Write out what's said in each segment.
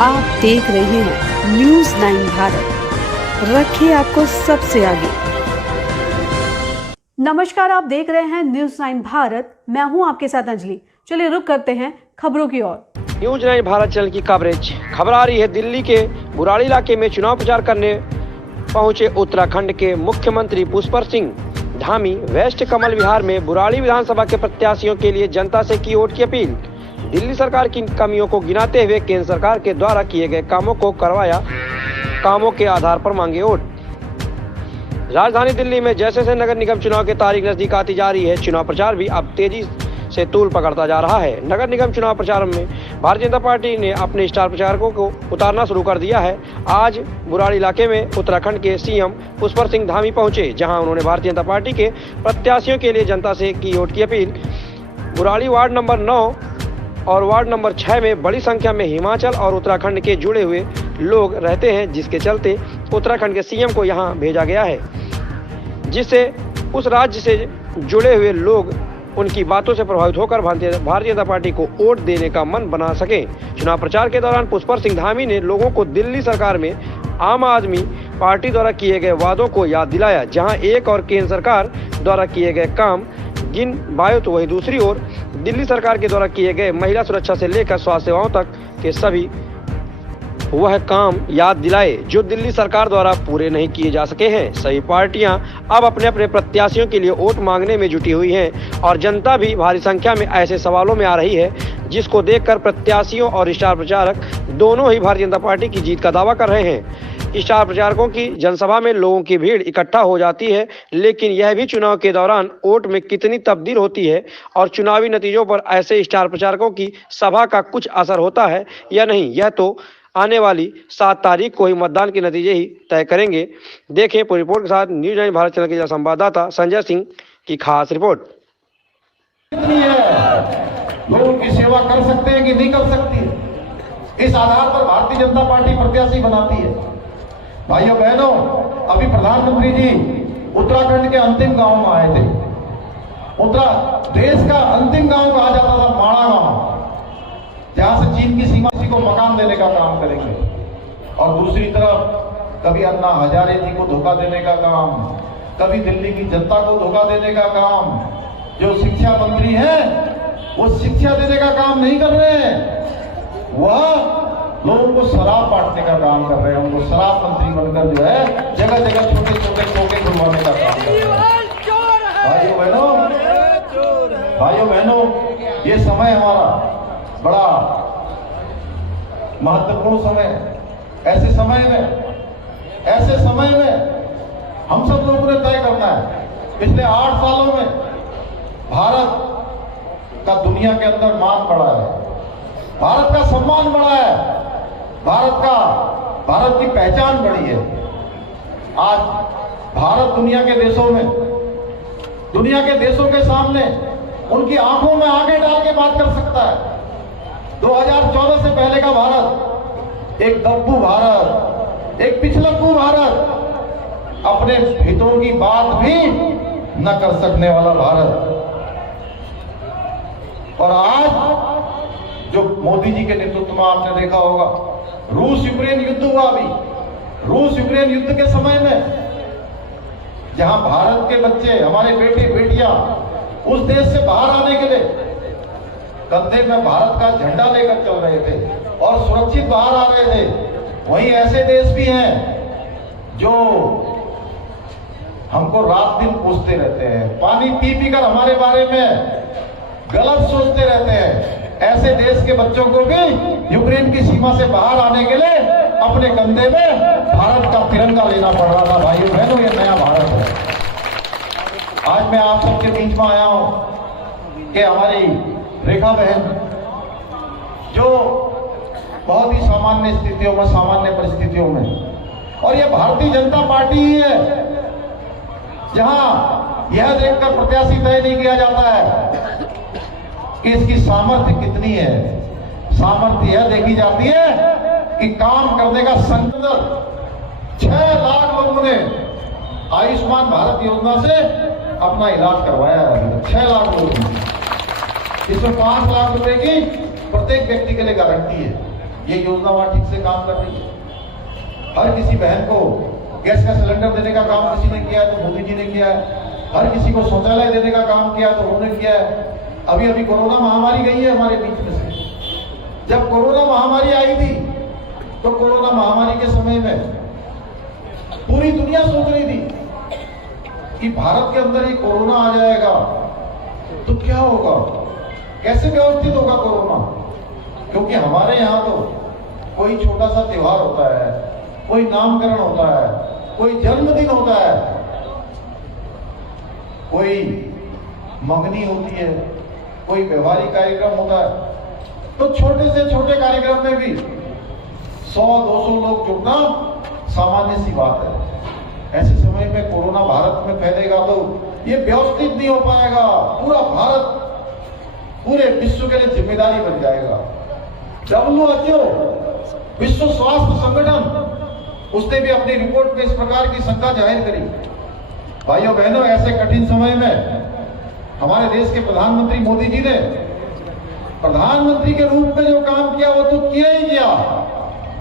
आप देख रहे हैं न्यूज़ 9 भारत, रखिए आपको सबसे आगे। नमस्कार, आप देख रहे हैं न्यूज़ 9 भारत, मैं हूं आपके साथ अंजलि। चलिए रुक करते हैं खबरों की ओर। न्यूज़ 9 भारत चैनल की कवरेज। खबर आ रही है दिल्ली के बुराड़ी इलाके में चुनाव प्रचार करने पहुंचे उत्तराखंड के मुख्यमंत्री पुष्पर सिंह धामी वेस्ट कमल विहार में बुराड़ी विधानसभा के प्रत्याशियों के लिए जनता से की वोट की अपील। दिल्ली सरकार की कमियों को गिनाते हुए केंद्र सरकार के द्वारा किए गए कामों को करवाया, कामों के आधार पर मांगे वोट। राजधानी दिल्ली में जैसे जैसे नगर निगम चुनाव की तारीख नजदीक आती जा रही है, चुनाव प्रचार भी अब तेजी से तूल पकड़ता जा रहा है। नगर निगम चुनाव प्रचार में भारतीय जनता पार्टी ने अपने स्टार प्रचारकों को उतारना शुरू कर दिया है। आज बुराड़ी इलाके में उत्तराखंड के सीएम पुष्पर सिंह धामी पहुंचे, जहां उन्होंने भारतीय जनता पार्टी के प्रत्याशियों के लिए जनता से की वोट की अपील। बुराड़ी वार्ड नंबर 9 और वार्ड नंबर 6 में बड़ी संख्या में हिमाचल और उत्तराखंड के जुड़े हुए लोग रहते हैं, जिसके चलते उत्तराखंड के सीएम को यहां भेजा गया है, जिससे उस राज्य से जुड़े हुए लोग उनकी बातों से प्रभावित होकर भारतीय जनता पार्टी को वोट देने का मन बना सके। चुनाव प्रचार के दौरान पुष्पर सिंह धामी ने लोगों को दिल्ली सरकार में आम आदमी पार्टी द्वारा किए गए वादों को याद दिलाया, जहां एक और केंद्र सरकार द्वारा किए गए काम गिन बायो तो वही दूसरी ओर दिल्ली सरकार के द्वारा किए गए महिला सुरक्षा से लेकर स्वास्थ्य सेवाओं तक के सभी वह काम याद दिलाए जो दिल्ली सरकार द्वारा पूरे नहीं किए जा सके हैं। सभी पार्टियां अब अपने अपने प्रत्याशियों के लिए वोट मांगने में जुटी हुई हैं और जनता भी भारी संख्या में ऐसे सवालों में आ रही है, जिसको देखकर प्रत्याशियों और स्टार प्रचारक दोनों ही भारतीय जनता पार्टी की जीत का दावा कर रहे हैं। स्टार प्रचारकों की जनसभा में लोगों की भीड़ इकट्ठा हो जाती है, लेकिन यह भी चुनाव के दौरान वोट में कितनी तब्दील होती है और चुनावी नतीजों पर ऐसे स्टार प्रचारकों की सभा का कुछ असर होता है या नहीं, यह तो आने वाली 7 तारीख को ही मतदान के नतीजे ही तय करेंगे। देखें पूरी रिपोर्ट के साथ न्यूज़ 9 भारत चैनल के संवाददाता संजय सिंह की खास रिपोर्ट। लोगों की सेवा कर सकते हैं कि नहीं कर सकती है, इस आधार पर भारतीय जनता पार्टी प्रत्याशी बनाती है। भाइयों बहनों, अभी प्रधानमंत्री जी उत्तराखंड के अंतिम गांव में आए थे। देश का अंतिम गांव कहा जाता था माड़ा गांव, जहां से चीन की सीमा को मकान देने का काम करेंगे, और दूसरी तरफ कभी अन्ना हजारे जी को धोखा देने का काम, कभी दिल्ली की जनता को धोखा देने का काम। जो शिक्षा मंत्री हैं वो शिक्षा देने का काम नहीं कर रहे हैं, वह लोगों को शराब बांटने का काम कर रहे हैं। उनको शराब मंत्री बनकर जो है जगह जगह छोटे छोटे टोके खुलवाने का काम कर रहे हैं। भाइयों बहनों, ये समय हमारा बड़ा महत्वपूर्ण समय है। ऐसे समय में हम सब लोगों ने तय करना है। पिछले 8 सालों में भारत का दुनिया के अंदर मान बढ़ा है, भारत का सम्मान बढ़ा है, भारत की पहचान बढ़ी है। आज भारत दुनिया के देशों के सामने उनकी आंखों में आंखें डाल के बात कर सकता है। 2014 से पहले का भारत एक दब्बू भारत, एक पिछलक्कू भारत, अपने हितों की बात भी न कर सकने वाला भारत। और आज जो मोदी जी के नेतृत्व में आपने देखा होगा, रूस यूक्रेन युद्ध हुआ। अभी रूस यूक्रेन युद्ध के समय में जहां भारत के बच्चे, हमारे बेटे बेटियां उस देश से बाहर आने के लिए कंधे में भारत का झंडा लेकर चल रहे थे और सुरक्षित बाहर आ रहे थे, वहीं ऐसे देश भी हैं जो हमको रात दिन पूछते रहते हैं, पानी पी पी कर हमारे बारे में गलत सोचते रहते हैं। ऐसे देश के बच्चों को भी यूक्रेन की सीमा से बाहर आने के लिए अपने कंधे में भारत का तिरंगा लेना पड़ रहा था। भाइयों बहनों, ये नया भारत है। आज मैं आप सबके बीच में आया हूं कि हमारी रेखा बहन जो बहुत ही सामान्य स्थितियों में, सामान्य परिस्थितियों में, और ये भारतीय जनता पार्टी ही है जहां यह देखकर प्रत्याशी तय नहीं किया जाता है कि इसकी सामर्थ्य कितनी है। सामर्थ्य यह देखी जाती है कि काम करने का संकल्प। 6 लाख लोगों ने आयुष्मान भारत योजना से अपना इलाज करवाया है। 6 लाख लोगों ने, इसमें 5 लाख रुपए की प्रत्येक व्यक्ति के लिए गारंटी है। ये योजना वहां ठीक से काम कर रही है। हर किसी बहन को गैस का सिलेंडर देने का काम किसी ने किया है तो मोदी जी ने किया है। हर किसी को शौचालय देने का काम किया तो उन्होंने किया है। अभी अभी कोरोना महामारी गई है हमारे बीच में से। जब कोरोना महामारी आई थी तो कोरोना महामारी के समय में पूरी दुनिया सोच रही थी कि भारत के अंदर ही कोरोना आ जाएगा तो क्या होगा, कैसे व्यवस्थित होगा कोरोना। क्योंकि हमारे यहाँ तो कोई छोटा सा त्योहार होता है, कोई नामकरण होता है, कोई जन्मदिन होता है, कोई मंगनी होती है, कोई व्यवहारिक कार्यक्रम होता है, तो छोटे से छोटे कार्यक्रम में भी 100-200 लोग जुटना सामान्य सी बात है। ऐसे समय में कोरोना भारत में फैलेगा तो ये व्यवस्थित नहीं हो पाएगा। पूरा भारत पूरे विश्व के लिए जिम्मेदारी बन जाएगा। WHO विश्व स्वास्थ्य संगठन उसने भी अपनी रिपोर्ट में इस प्रकार की शंका जाहिर करी। भाइयों बहनों, ऐसे कठिन समय में हमारे देश के प्रधानमंत्री मोदी जी ने प्रधानमंत्री के रूप में जो काम किया वो तो किया ही किया।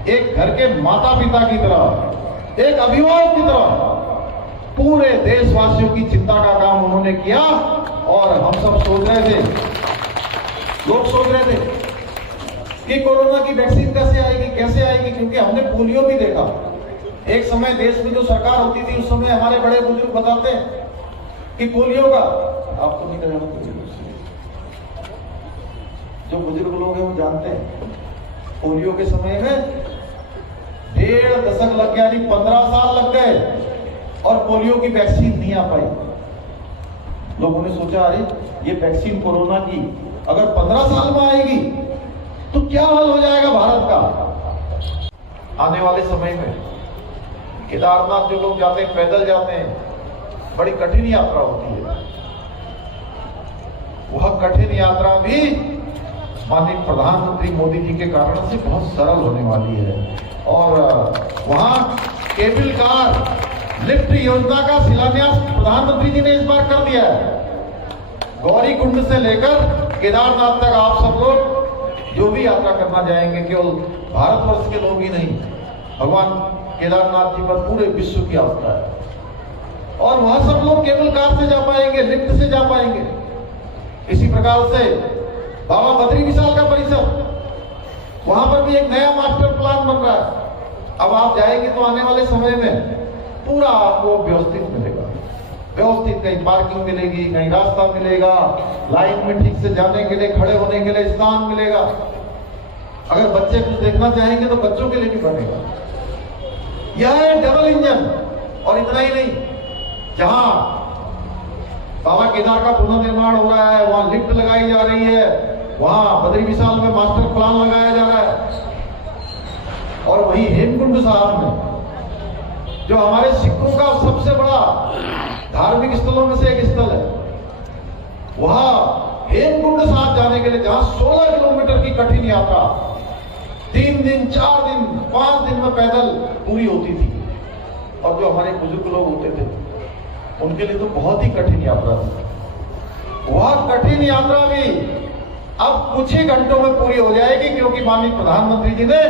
एक घर के माता पिता की तरह, एक अभिभावक की तरह पूरे देशवासियों की चिंता का काम उन्होंने किया। और हम सब सोच रहे थे, लोग सोच रहे थे कि कोरोना की वैक्सीन कैसे आएगी, कैसे आएगी, क्योंकि हमने पोलियो भी देखा। एक समय देश में जो सरकार होती थी उस समय हमारे बड़े बुजुर्ग बताते हैं कि पोलियो का, आप तो नहीं करेंगे, जो बुजुर्ग लोग हैं वो जानते हैं, पोलियो के समय में 1.5 दशक लग गया, 15 साल लग गए और पोलियो की वैक्सीन नहीं आ पाई। लोगों ने सोचा अरे ये वैक्सीन कोरोना की अगर 15 साल में आएगी तो क्या हाल हो जाएगा भारत का। आने वाले समय में केदारनाथ जो लोग जाते हैं, पैदल जाते हैं, बड़ी कठिन यात्रा होती है। वह कठिन यात्रा भी माननीय प्रधानमंत्री मोदी जी के कारण से बहुत सरल होने वाली है। और वहां केबल कार लिफ्ट योजना का शिलान्यास प्रधानमंत्री जी ने इस बार कर दिया है। गौरी कुंड से लेकर केदारनाथ तक आप सब लोग जो भी यात्रा करना जाएंगे, केवल भारतवर्ष के लोग ही नहीं, भगवान केदारनाथ जी पर पूरे विश्व की आस्था है। और वहां सब लोग केबल कार से जा पाएंगे, लिफ्ट से जा पाएंगे। इसी प्रकार से बाबा बद्री विशाल का परिसर, वहां पर भी एक नया मास्टर प्लान बन रहा है। अब आप जाएंगे तो आने वाले समय में पूरा आपको व्यवस्थित मिलेगा, व्यवस्थित, कहीं पार्किंग मिलेगी, कहीं रास्ता मिलेगा, लाइन में ठीक से जाने के लिए, खड़े होने के लिए स्थान मिलेगा। अगर बच्चे कुछ देखना चाहेंगे तो बच्चों के लिए भी बनेगा। यह है डबल इंजन। और इतना ही नहीं, जहां बाबा केदार का पुनर्निर्माण हो रहा है, वहां लिफ्ट लगाई जा रही है, वहां बद्री विशाल में मास्टर प्लान लगाया जा रहा है। और वही हेमकुंड साहब में, जो हमारे सिखों का सबसे बड़ा धार्मिक स्थलों में से एक स्थल है, वहां हेमकुंड साहब जाने के लिए, जहां 16 किलोमीटर की कठिन यात्रा 3 दिन, 4 दिन, 5 दिन में पैदल पूरी होती थी। और जो हमारे बुजुर्ग लोग होते थे उनके लिए तो बहुत ही कठिन यात्रा थी। वह कठिन यात्रा भी अब कुछ ही घंटों में पूरी हो जाएगी, क्योंकि माननीय प्रधानमंत्री जी ने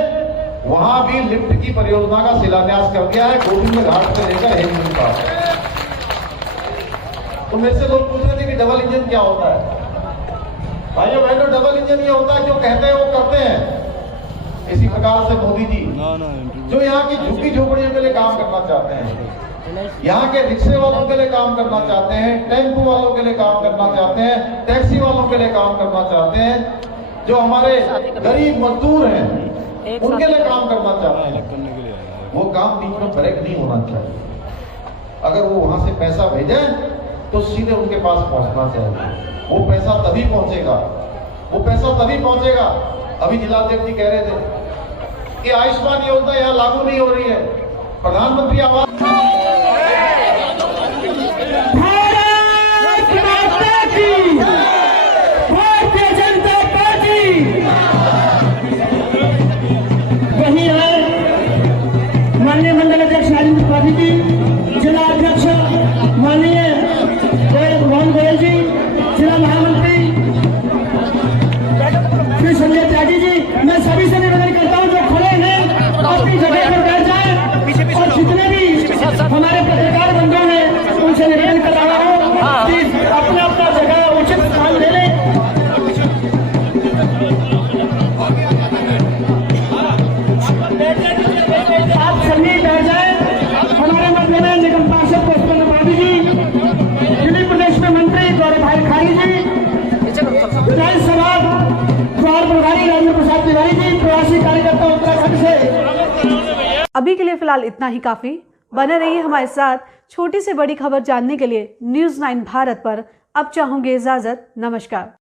वहां भी लिफ्ट की परियोजना का शिलान्यास कर दिया है, गोविंद घाट से लेकर हेमकुंड तक। तो मेरे से लोग पूछ रहे थे कि डबल इंजन क्या होता है। भाइयों बहनों, डबल इंजन ये होता है, जो कहते हैं वो करते हैं। इसी प्रकार से मोदी जी जो यहाँ की झुग्गी झोपड़ियों के लिए काम करना चाहते हैं, यहाँ के रिक्शे वालों के लिए काम करना चाहते हैं, टेम्पो वालों के लिए काम करना चाहते हैं, टैक्सी वालों के लिए काम करना चाहते हैं, जो हमारे गरीब मजदूर हैं उनके लिए काम करना चाहते हैं, वो काम बीच में ब्रेक नहीं होना चाहिए। अगर वो वहां से पैसा भेजे तो सीधे उनके पास पहुंचना चाहिए। वो पैसा तभी पहुंचेगा, वो पैसा तभी पहुंचेगा। अभी जिलाध्यक्ष जी कह रहे थे कि आयुष्मान योजना यहाँ लागू नहीं हो रही है, प्रधानमंत्री आवास भारतीय जनता पार्टी वही है। माननीय मंडल अध्यक्ष राजेंद्र त्रिपाठी जी, जिला अध्यक्ष माननीय भगवान गोयल जी, जिला महामंत्री श्री संजय त्यागी जी, मैं सभी से निवेदन करता हूँ अभी के लिए फिलहाल इतना ही काफी। बने रहिए हमारे साथ। छोटी से बड़ी खबर जानने के लिए न्यूज़ 9 भारत पर अब चाहूंगी इजाजत। नमस्कार।